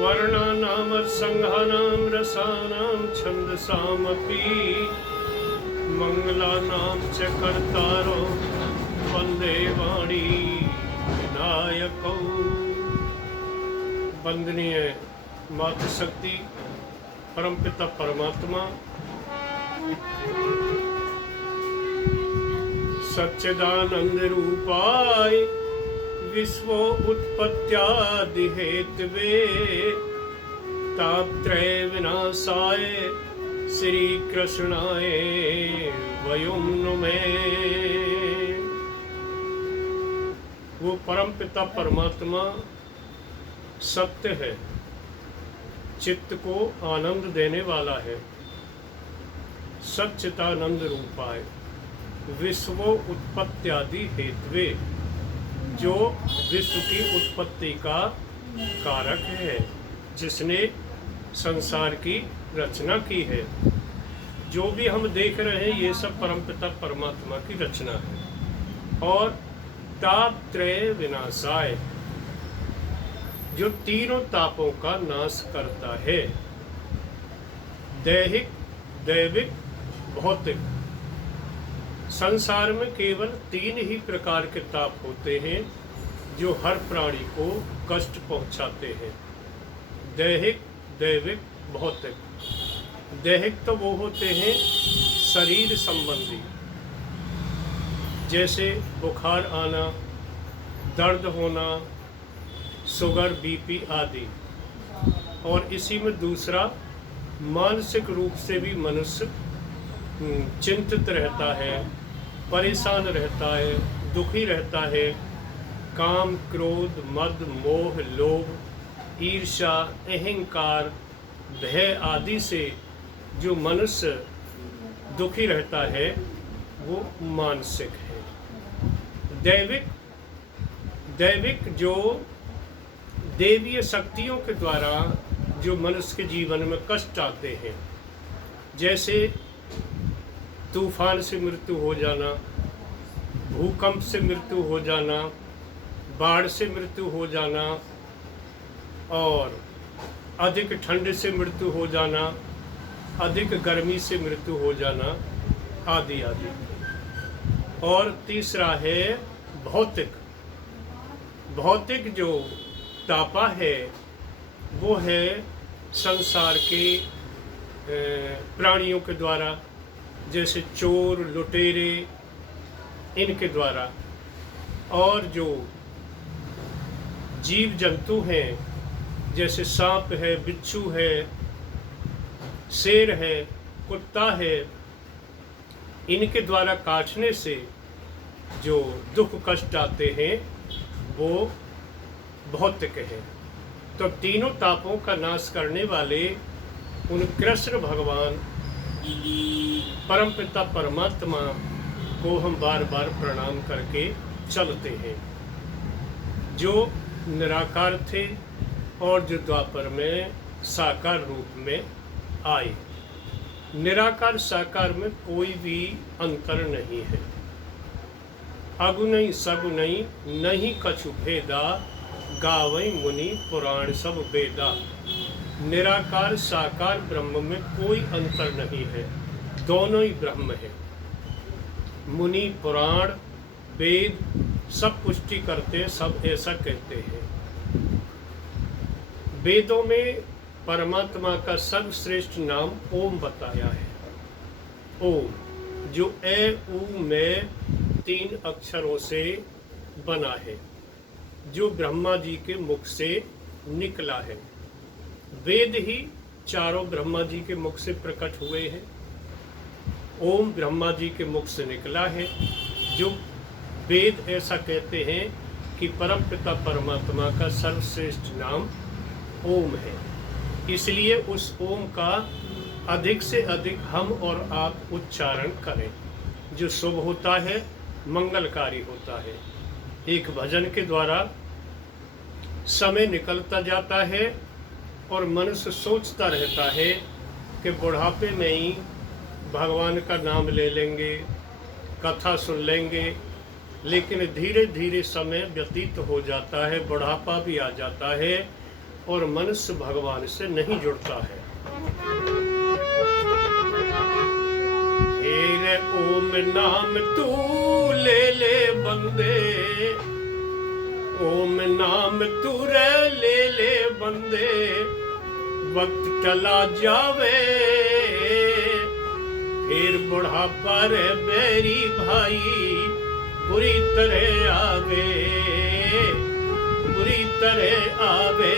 वर्णानामर्सङ्घानां रसानां छन्दसामपि मङ्गलानां च कर्तारो वन्दे वाणी विनायकौ। वंदनीय मातृशक्ति परमपिता परमात्मा सच्चिदानंद रूपाय विश्व उत्पत्त्यादि हेतवे तापत्रय विनाशाय श्री कृष्णाय वयं नमः। वो परमपिता परमात्मा सत्य है, चित्त को आनंद देने वाला है। सच्चिदानंद रूपाय विश्व उत्पत्त्यादि हेतवे, जो विश्व की उत्पत्ति का कारक है, जिसने संसार की रचना की है। जो भी हम देख रहे हैं ये सब परमपिता परमात्मा की रचना है। और तापत्रय विनाशाय, जो तीनों तापों का नाश करता है। दैहिक, दैविक, भौतिक। संसार में केवल तीन ही प्रकार के ताप होते हैं जो हर प्राणी को कष्ट पहुंचाते हैं। दैहिक, दैविक, भौतिक। दैहिक तो वो होते हैं शरीर संबंधी, जैसे बुखार आना, दर्द होना, शुगर, बीपी आदि। और इसी में दूसरा, मानसिक रूप से भी मनुष्य चिंतित रहता है, परेशान रहता है, दुखी रहता है। काम, क्रोध, मद, मोह, लोभ, ईर्ष्या, अहंकार, भय आदि से जो मनुष्य दुखी रहता है वो मानसिक है। दैविक, दैविक जो देवीय शक्तियों के द्वारा जो मनुष्य के जीवन में कष्ट आते हैं, जैसे तूफान से मृत्यु हो जाना, भूकंप से मृत्यु हो जाना, बाढ़ से मृत्यु हो जाना, और अधिक ठंड से मृत्यु हो जाना, अधिक गर्मी से मृत्यु हो जाना आदि आदि। और तीसरा है भौतिक। भौतिक जो तापा है वो है संसार के प्राणियों के द्वारा, जैसे चोर, लुटेरे, इनके द्वारा। और जो जीव जंतु हैं, जैसे सांप है, बिच्छू है, शेर है, कुत्ता है, इनके द्वारा काटने से जो दुख कष्ट आते हैं वो भौतिक है। तो तीनों तापों का नाश करने वाले उन कृष्ण भगवान परमपिता परमात्मा को हम बार बार प्रणाम करके चलते हैं, जो निराकार थे और जो द्वापर में साकार रूप में आए। निराकार साकार में कोई भी अंतर नहीं है। अगुनई सगुनई नहीं कछु भेदा, गावई मुनि पुराण सब वेदा। निराकार साकार ब्रह्म में कोई अंतर नहीं है, दोनों ही ब्रह्म है। मुनि, पुराण, वेद सब पुष्टि करते, सब ऐसा कहते हैं। वेदों में परमात्मा का सर्वश्रेष्ठ नाम ओम बताया है। ओम, जो ए ऊ में 3 अक्षरों से बना है, जो ब्रह्मा जी के मुख से निकला है। वेद ही चारों ब्रह्मा जी के मुख से प्रकट हुए हैं। ओम ब्रह्मा जी के मुख से निकला है, जो वेद ऐसा कहते हैं कि परमपिता परमात्मा का सर्वश्रेष्ठ नाम ओम है। इसलिए उस ओम का अधिक से अधिक हम और आप उच्चारण करें, जो शुभ होता है, मंगलकारी होता है। एक भजन के द्वारा समय निकलता जाता है और मनुष्य सोचता रहता है कि बुढ़ापे में ही भगवान का नाम ले लेंगे, कथा सुन लेंगे, लेकिन धीरे धीरे समय व्यतीत हो जाता है, बुढ़ापा भी आ जाता है और मनुष्य भगवान से नहीं जुड़ता है। हेरे ओम नाम तू ले ले बंदे, ओम नाम तू रे ले ले बंदे, वक्त टला जावे फिर बुढ़ापा रे बेरी भाई बुरी तरह आवे, बुरी तरह आवे।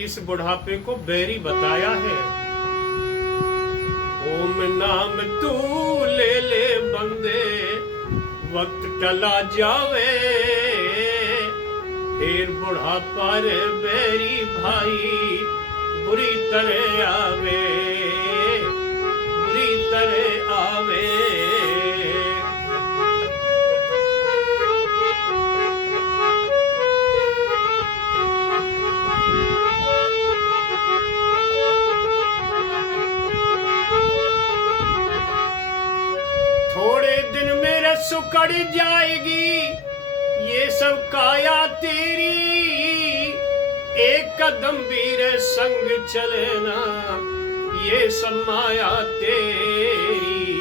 इस बुढ़ापे को बैरी बताया है। ओम नाम तू ले ले बंदे, वक्त टला जावे फिर बुढ़ापा रे बैरी भाई बुरी तरह आवे, बुरी तरह आवे। थोड़े दिन मेरे सुकड़ जाएगी ये सब काया तेरी, एक कदम वीर संग चलना ये सब माया तेरी,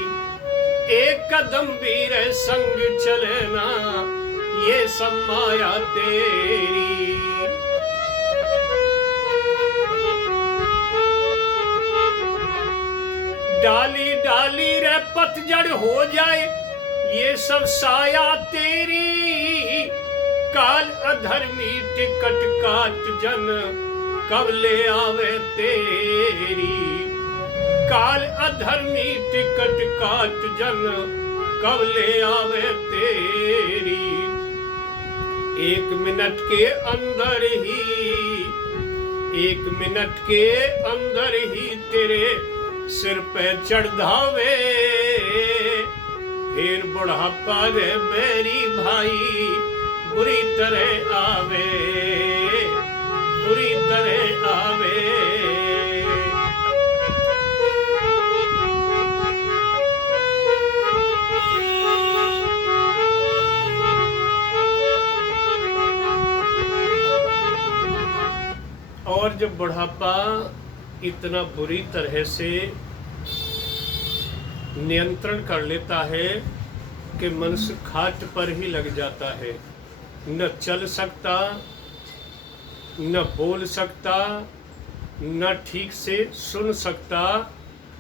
एक कदम वीर संग चलना ये सब माया तेरी। डाली डाली रे पतझड़ हो जाए ये सब साया तेरी, काल अधर्मी टिकट काट जन कब ले आवे तेरी, काल अधर्मी टिकट काट जन कब ले आवे तेरी। एक मिनट के अंदर ही, एक मिनट के अंदर ही तेरे सिर पे चढ़ धावे फिर बुढ़ापा रे मेरी भाई बुरी तरह आवे, बुरी तरह आवे। और जब बुढ़ापा इतना बुरी तरह से नियंत्रण कर लेता है कि मनुष्य खाट पर ही लग जाता है, न चल सकता, न बोल सकता, न ठीक से सुन सकता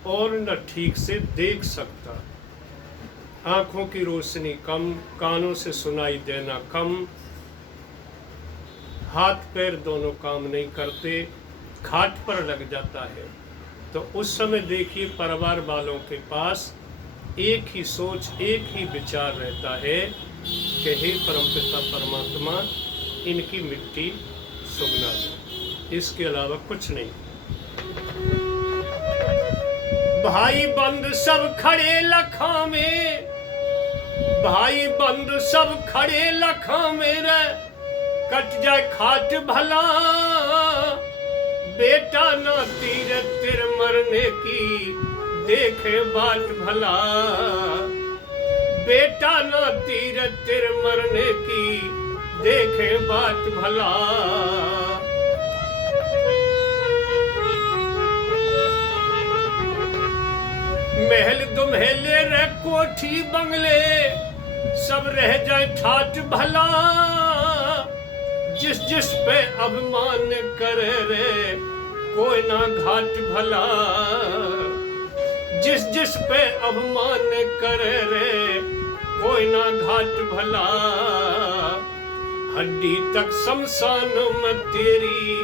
और न ठीक से देख सकता। आँखों की रोशनी कम, कानों से सुनाई देना कम, हाथ पैर दोनों काम नहीं करते, खाट पर लग जाता है। तो उस समय देखिए परिवार वालों के पास एक ही सोच, एक ही विचार रहता है कि हे परमपिता परमात्मा इनकी मिट्टी सुगना दे, इसके अलावा कुछ नहीं। भाई बंद सब खड़े लखा में, भाई बंद सब खड़े लखा में रे, कट जाए खाट भला बेटा ना तीर तिर मरने की देखे बाट भला, बेटा ना तीर तिर मरने की देखे बाट भला। महल दुमहले रे कोठी बंगले सब रह जाए ठाट भला, जिस जिस पे अभिमान करे रे कोई ना घाट भला, जिस जिस पे अभिमान करे रे कोई ना घाट भला। हड्डी तक शमशान में तेरी,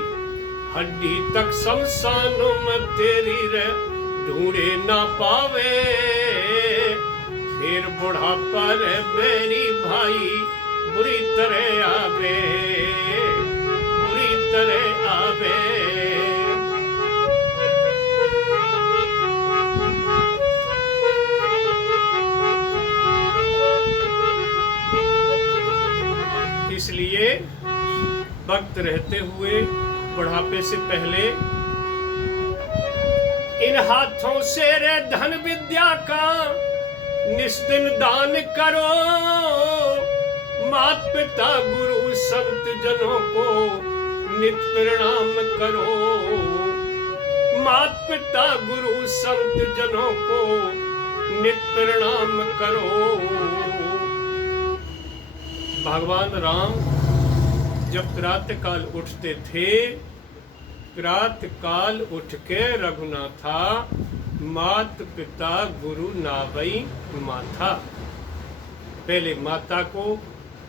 हड्डी तक शमशान में तेरी रे ढूंढे ना पावे फिर बुढ़ापा रे मेरी भाई बुरी तरह आवे, बुरी तरह आवे। वक्त रहते हुए बुढ़ापे से पहले इन हाथों से रे धन विद्या का निस्दिन दान करो, मात पिता गुरु संत जनों को नित प्रणाम करो, मात पिता गुरु संत जनों को नित प्रणाम करो। भगवान राम जब प्रातः काल उठते थे, प्रातः काल उठ के रघुनाथा मात पिता गुरु नावई माथा, पहले माता को,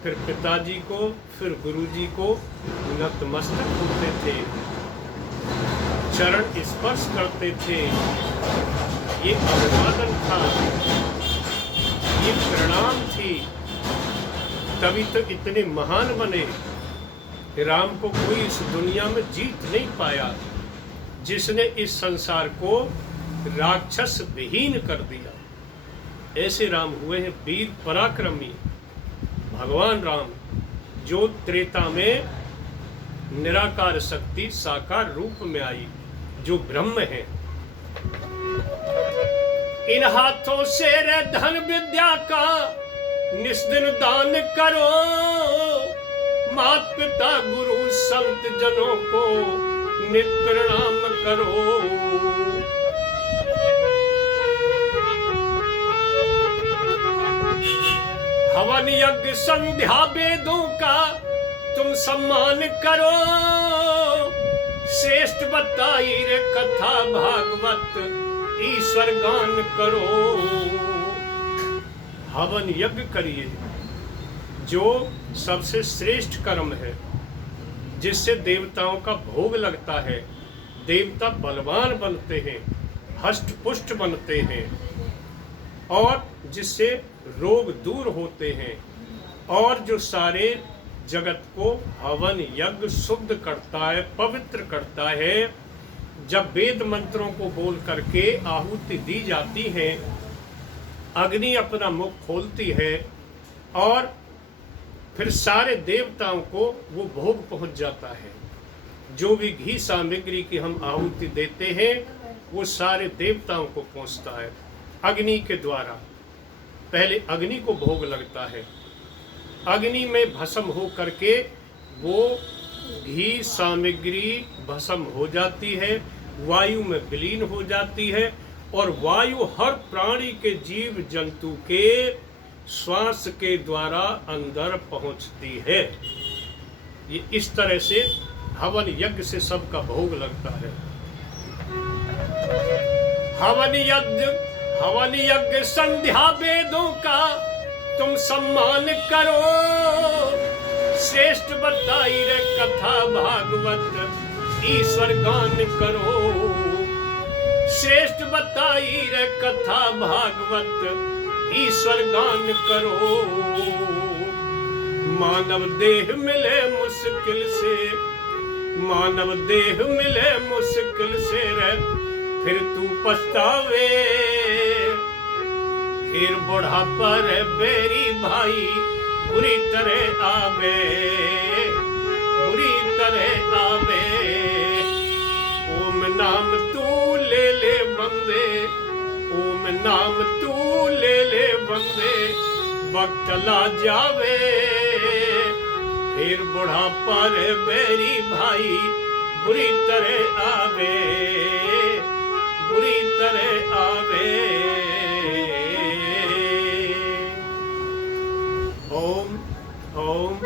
फिर पिताजी को, फिर गुरुजी को नतमस्तक होते थे, चरण स्पर्श करते थे। ये अभिवादन था, ये प्रणाम थी। तभी तो इतने महान बने। राम को कोई इस दुनिया में जीत नहीं पाया, जिसने इस संसार को राक्षस विहीन कर दिया। ऐसे राम हुए हैं वीर पराक्रमी भगवान राम, जो त्रेता में निराकार शक्ति साकार रूप में आई, जो ब्रह्म है। इन हाथों से रे धन विद्या का निस्दिन दान करो, मात पिता गुरु संत जनों को नित प्रणाम करो। हवन यज्ञ संध्या वेदों का तुम सम्मान करो, श्रेष्ठ बताई रे कथा भागवत ईश्वर गान करो। हवन यज्ञ करिए, जो सबसे श्रेष्ठ कर्म है, जिससे देवताओं का भोग लगता है, देवता बलवान बनते हैं, हष्ट पुष्ट बनते हैं, और जिससे रोग दूर होते हैं, और जो सारे जगत को हवन यज्ञ शुद्ध करता है, पवित्र करता है। जब वेद मंत्रों को बोल करके आहुति दी जाती है, अग्नि अपना मुख खोलती है और फिर सारे देवताओं को वो भोग पहुंच जाता है। जो भी घी सामग्री की हम आहुति देते हैं, वो सारे देवताओं को पहुंचता है अग्नि के द्वारा। पहले अग्नि को भोग लगता है, अग्नि में भस्म हो करके वो घी सामग्री भस्म हो जाती है, वायु में विलीन हो जाती है, और वायु हर प्राणी के जीव जंतु के श्वास के द्वारा अंदर पहुंचती है। ये इस तरह से हवन यज्ञ से सबका भोग लगता है। हवन यज्ञ संध्या वेदों का तुम सम्मान करो, श्रेष्ठ बताई रे कथा भागवत ईश्वर गान करो, श्रेष्ठ बताई रे कथा भागवत ईश्वर गान करो। मानव देह मिले मुश्किल से, मानव देह मिले मुश्किल से रे, फिर तू पछतावे, फिर बुढ़ापा रे बेरी भाई बुरी तरह आवे, बुरी तरह आवे। ओम नाम तू ले ले बंदे, ओम नाम तू ले ले बंदे, वक्त ला जावे, फिर बुढ़ापा रे बेरी भाई बुरी तरह आवे, बुरी तरह आवे। ओम ओम